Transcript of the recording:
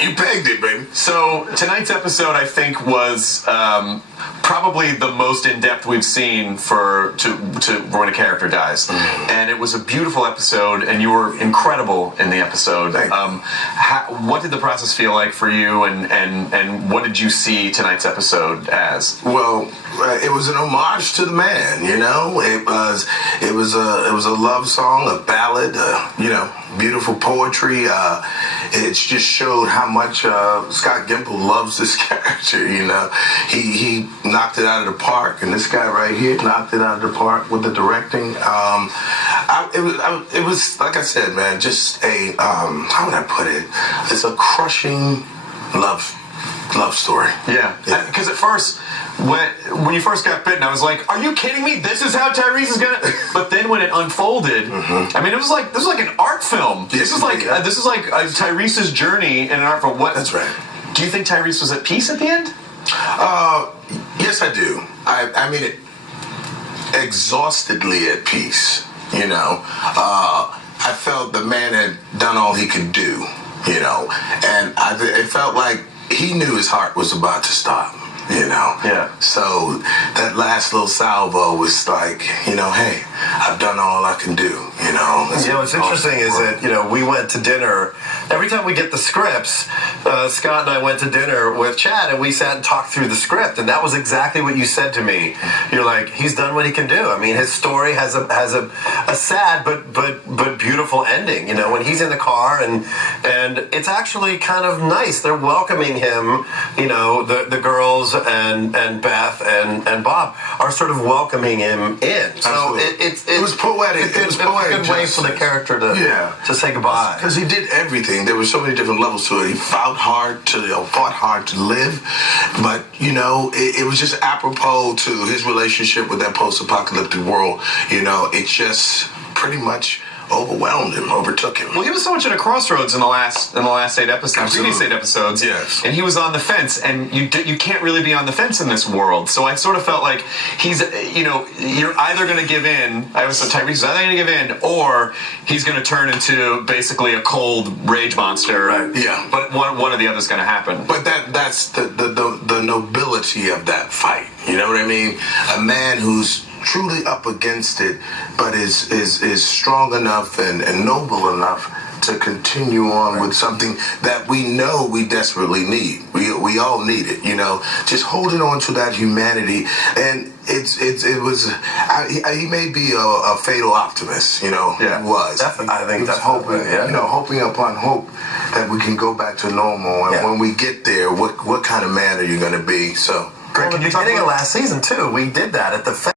You pegged it, baby. So tonight's episode, I think, was probably the most in-depth we've seen to when a character dies. And it was a beautiful episode, and you were incredible in the episode. What did the process feel like for you, and what did you see tonight's episode as? Well, it was an homage to the man. You know, it was a love song, a ballad. Beautiful poetry. It just showed how much Scott Gimple loves this character. You know, he knocked it out of the park, and this guy right here knocked it out of the park with the directing. It was like I said, man, just a how would I put it? It's a crushing love story. Yeah, because at first, when you first got bitten, I was like, "Are you kidding me? This is how Tyreese is gonna." But then when it unfolded, I mean, this was like an art film. This is like Tyrese's journey in an art film. That's right. Do you think Tyreese was at peace at the end? Yes, I do. I mean, exhaustedly at peace. You know, I felt the man had done all he could do. You know, and it felt like he knew his heart was about to stop. You know? Yeah. So that last little salvo was like, hey, I've done all I can do, what's interesting is that, we went to dinner. Every time we get the scripts, Scott and I went to dinner with Chad, and we sat and talked through the script, and that was exactly what you said to me. You're like, he's done what he can do. I mean, his story has a sad but beautiful ending. When he's in the car, and it's actually kind of nice. They're welcoming him. The girls and Beth and Bob are sort of welcoming him in. So it was poetic. It was poetic. A good way for the character to say goodbye. Because he did everything. There were so many different levels to it. He fought hard to live, but it was just apropos to his relationship with that post-apocalyptic world. It just pretty much overwhelmed him, overtook him. Well, he was so much at a crossroads in the last 8 episodes, previous 8 episodes. Yes. And he was on the fence, and you can't really be on the fence in this world. So I sort of felt like he's, you're either going to give in. I was so Tyreese is either going to give in, or he's going to turn into basically a cold rage monster. Right. Yeah. But one or the other is going to happen. But that's the nobility of that fight. You know what I mean? A man who's truly up against it, but is strong enough and noble enough to continue on with something that we know we desperately need. We all need it, just holding on to that humanity. And it was he may be a fatal optimist, Yeah, he was. Definitely. I think he was that's hoping, hoping upon hope that we can go back to normal. And when we get there, what kind of man are you going to be? So Greg, can you talk about last season too? We did that at the